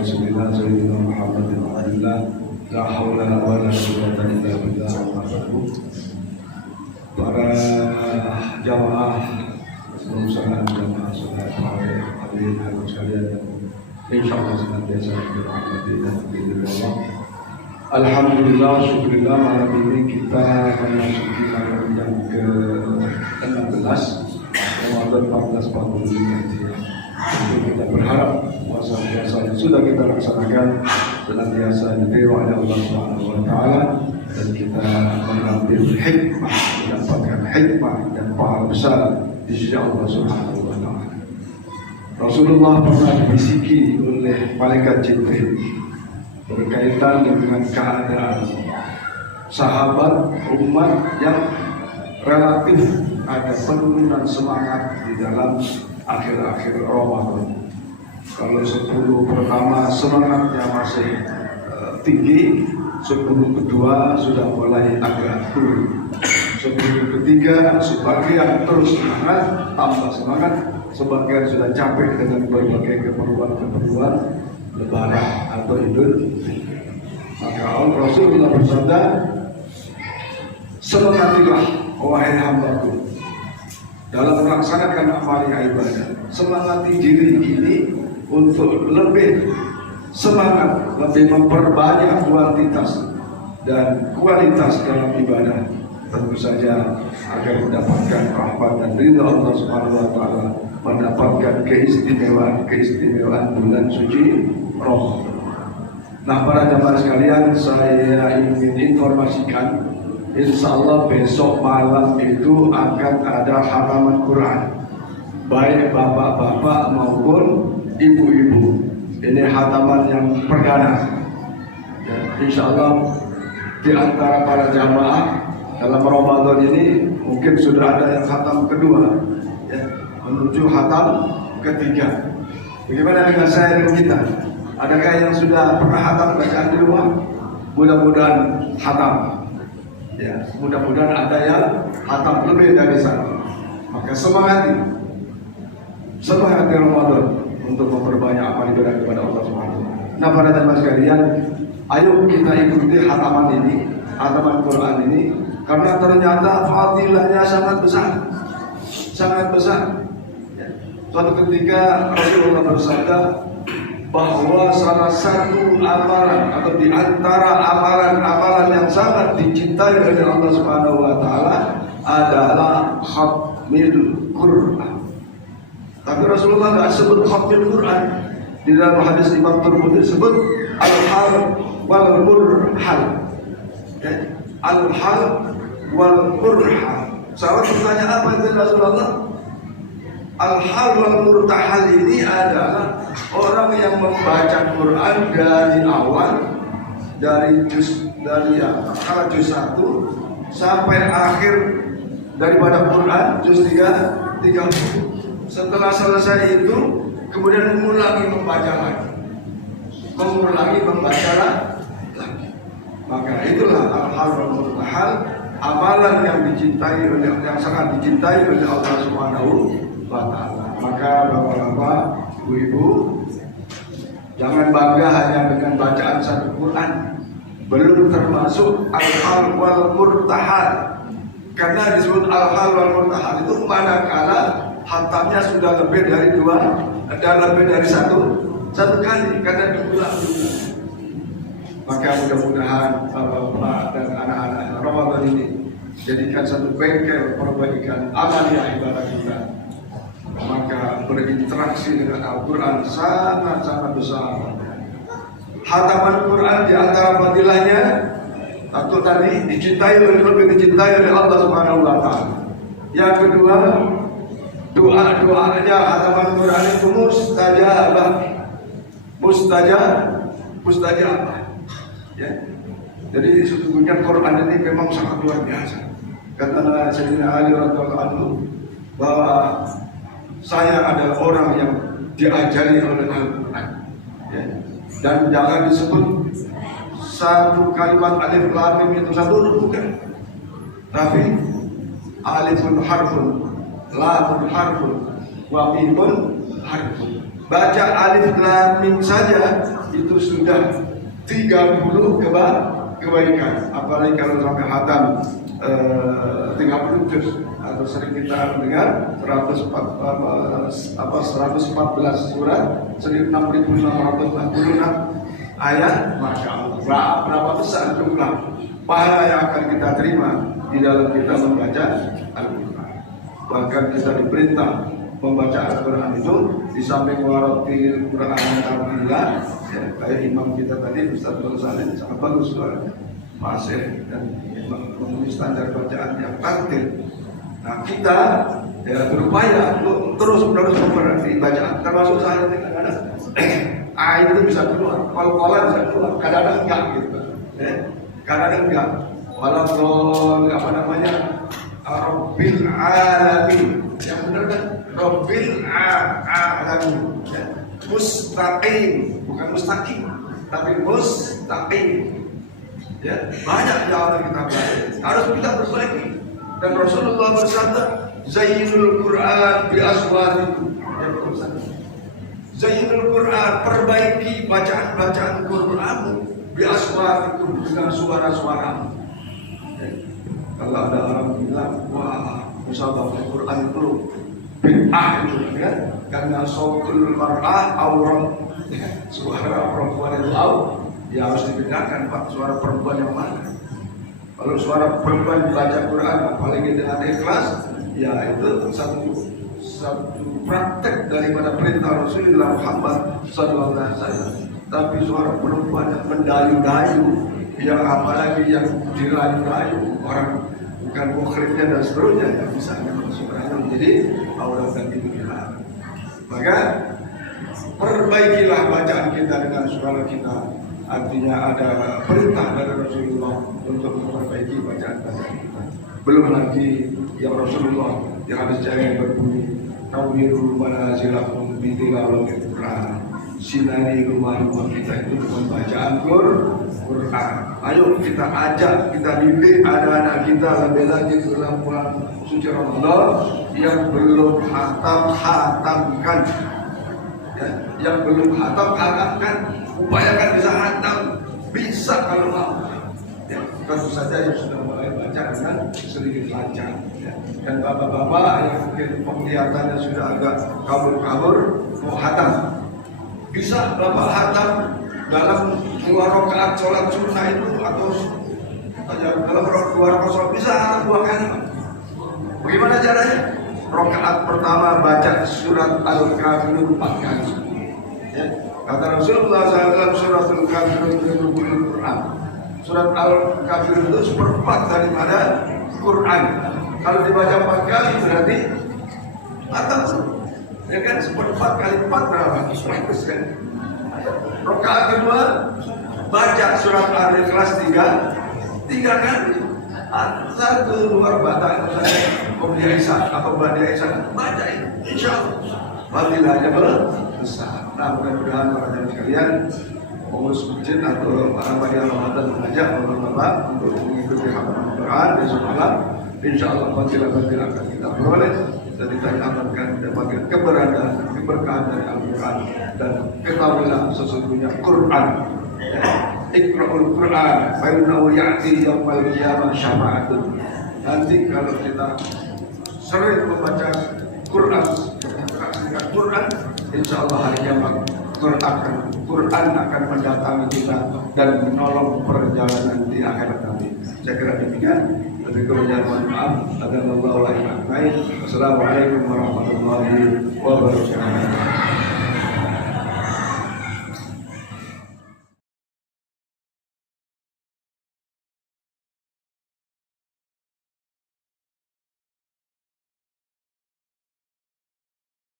Rasulillah Sayyidina Muhammadin wa alillah la hawla wa la quwwata illa billah. Para jamaah salat jamaah salat hadirin hadirat sekalian yang insyaallah senantiasa dirahmati dan diridhoi Allah. Alhamdulillah, syukurillah, malam ini kita memasuki malam yang ke-16 Ramadan 1445 Hijriah. Kita berharap puasa-puasa yang sudah kita laksanakan senantiasa diterima oleh Allah Subhanahu wa taala dan kita mengambil hikmah, mendapatkan hikmah dan pahala besar di sisi Allah Subhanahu wa taala. Rasulullah pernah dibisiki oleh malaikat Jibril berkaitan dengan keadaan sahabat umat yang relatif ada penurunan semangat di dalam akhir-akhir Ramadan. Kalau 10 pertama semangatnya masih tinggi, 10 kedua sudah mulai agak turun, 10 ketiga sebagian terus semangat, tambah semangat, sebagian sudah capek dengan berbagai keperluan-keperluan Lebaran atau Idul Fitri. Maka Rasulullah bersabda, semangatilah wahai hambaku dalam melaksanakan amal ibadah. Semangati diri ini untuk lebih semangat, lebih memperbanyak kuantitas dan kualitas dalam ibadah. Tentu saja agar mendapatkan rahmat dan ridha Allah Subhanahu wa taala, mendapatkan keistimewaan bulan suci Ramadan. Nah, para jamaah sekalian, saya ingin informasikan, insya Allah besok malam itu akan ada khataman Quran, baik bapak-bapak maupun ibu-ibu. Ini khataman yang perdana. Ya, insya Allah di antara para jamaah dalam Ramadan ini mungkin sudah ada yang khatam kedua, ya, menuju khatam ketiga. Bagaimana dengan saya dan kita? Adakah yang sudah pernah khatam bacaan di rumah? Mudah-mudahan khatam. Ya, mudah-mudahan ada yang khatam lebih dari satu. Maka semangati Ramadan untuk memperbanyak amal ibadah kepada Allah Subhanahu wa taala. Nah, para jamaah sekalian, ayo kita ikuti khataman ini, khataman Quran ini, karena ternyata fadilahnya sangat besar, sangat besar. Ya. Suatu ketika Rasulullah bersabda bahwa salah satu amalan atau di antara amalan-amalan yang sangat dicintai oleh Allah Subhanahu wa taala adalah khatmil Quran. Tapi Rasulullah tidak sebut khatmil Quran. Di dalam hadis Imam Tirmidzi disebut al-hal wal murhal. Ya. Al-hal wal murhal. Sahabat bertanya, apa itu Rasulullah? Al-hal wal murtahal ini adalah orang yang membaca Quran dari awal, dari juz 1 sampai akhir daripada Quran juz 30. Setelah selesai itu kemudian mengulangi membaca lagi, lagi. Maka itulah al-hal wal murtahal, amalan yang sangat dicintai oleh Allah Subhanahu wa taala. Maka bapak-bapak, ibu-ibu, jangan bangga hanya dengan bacaan satu Quran, belum termasuk al-hal wal murtahal. Karena disebut al-hal wal murtahal itu manakala hatamnya sudah lebih dari satu kali, karena diulang-ulang. Maka mudah-mudahan bapak-bapak dan anak-anak Ramadan ini jadikan satu bengkel perbaikan amal ibadah kita. Maka berinteraksi dengan Al-Quran sangat-sangat besar. Khataman Quran di antara fadilahnya, satu tadi lebih dicintai oleh Allah Subhanahu wa taala. Yang kedua, doa-doanya khataman Quran itu mustajabah. Ya. Jadi sesungguhnya Quran ini memang sangat luar biasa. Kata Sayyidina Ali radhiyallahu anhu bahwa saya adalah orang yang diajari oleh Al-Quran, ya. Dan jangan disebut satu kalimat alif lam mim itu satu huruf, bukan. Tapi alifun harfun, lamun harfun, wa mimun harfun. baca alif lam mim saja itu sudah 30 kebaikan. Apalagi kalau sampai hatam 30 juz atau sering kita dengar 114 surat 16.666 ayat, masya Allah. Berapa besar jumlah pahala yang akan kita terima di dalam kita membaca Al-Quran. Bahkan kita diperintah membaca Al-Quran itu di samping waratil Quran tartila, ya, kayak imam kita tadi Ustaz Nur Salim sangat bagus suaranya, masih dan memenuhi standar bacaan yang tartil. Nah kita ya berupaya untuk terus-menerus memperhati bacaan, termasuk saya kadang-kadang air itu bisa keluar, kol-kolan bisa keluar, kadang-kadang enggak gitu, ya. Kadang-kadang enggak, walaupun apa namanya Rabbil Alamin, yang benar kan Rabbil Alamin, ya. Mustaqim, bukan mustaqim, tapi mustaqim, ya. Banyak yang kita belajar, harus kita perbaiki. Dan Rasulullah bersabda, Zainul Quran bi aswarikum, ya bersabda, Zainul Quran, perbaiki bacaan-bacaan Quranmu bi aswarikum, dengan suara-suaramu. Ya. Kalau ada orang bilang, wah, musabaqah Quran itu bid'ah itu, ya, karena sautul mar'ah aurat, ya, suara perempuan itu aurat, ya harus dibedakan, Pak, suara perempuan yang mana? Kalau suara perempuan baca Quran, apalagi dengan ikhlas, ya itu satu praktek daripada perintah Rasulullah Muhammad SAW. Tapi suara perempuan yang mendayu-dayu, yang apalagi yang dirayu-rayu orang bukan mukhlifnya dan seterusnya, ya bisa suaranya menjadi aurat dan itu dilarang. Maka perbaikilah bacaan kita dengan suara kita. Artinya ada perintah dari Rasulullah untuk memperbaiki bacaan-bacaan kita. Belum lagi yang Rasulullah yang hadis yang berbunyi, Nawwirul manazilakum bitilawati Quran. Sinari rumah-rumah kita itu dengan bacaan Quran. Ayo kita ajak, kita didik anak-anak kita lebih lagi dalam bulan suci Ramadan yang belum hatamkan. Ya, yang belum hatamkan, upayakan bisa hatam, bisa kalau mau. Ya, tentu saja yang sudah mulai baca dengan sedikit lancar. Ya. Dan bapak-bapak yang mungkin penglihatannya sudah agak kabur-kabur mau hatam, bisa bapak hatam dalam 2 rakaat sholat sunnah itu, atau dalam 2 rakaat sholat bisa hatam 2 kali. Bagaimana caranya? Rakaat pertama baca surat Al-Kafirun 4 kali. Ya. Kata Rasulullah SAW, surat Al-Kafirun itu Quran. Surat Al-Kafirun itu 1/4 daripada Quran. Kalau dibaca 4 kali berarti atas. Ya kan 1/4 kali 4 berapa? 100 kan. Rakaat kedua baca surat Al-Ikhlas 3 kali. 1 luar batang Qomli Aisyah atau Bani Aisyah, baca ini, insya Allah fadilahnya besar. Nah, mudah-mudahan para jamaah sekalian, pengurus masjid atau para panitia Ramadan mengajak bapak-bapak untuk mengikuti hafal Quran besok malam. Insya Allah fadilah-fadilah akan kita peroleh dan kita dapatkan keberadaan, keberkahan dari Al-Quran, dan ketahuilah sesungguhnya Quran. Iqra'ul Quran fa innahu ya'ti yaumal qiyamah syafa'atun. Nanti kalau kita sering membaca Quran, insya Allah hari kiamat Quran akan mendatangi kita dan menolong perjalanan di akhirat nanti. Saya kira demikian. Lebih kurangnya mohon maaf. Assalamualaikum warahmatullahi wabarakatuh.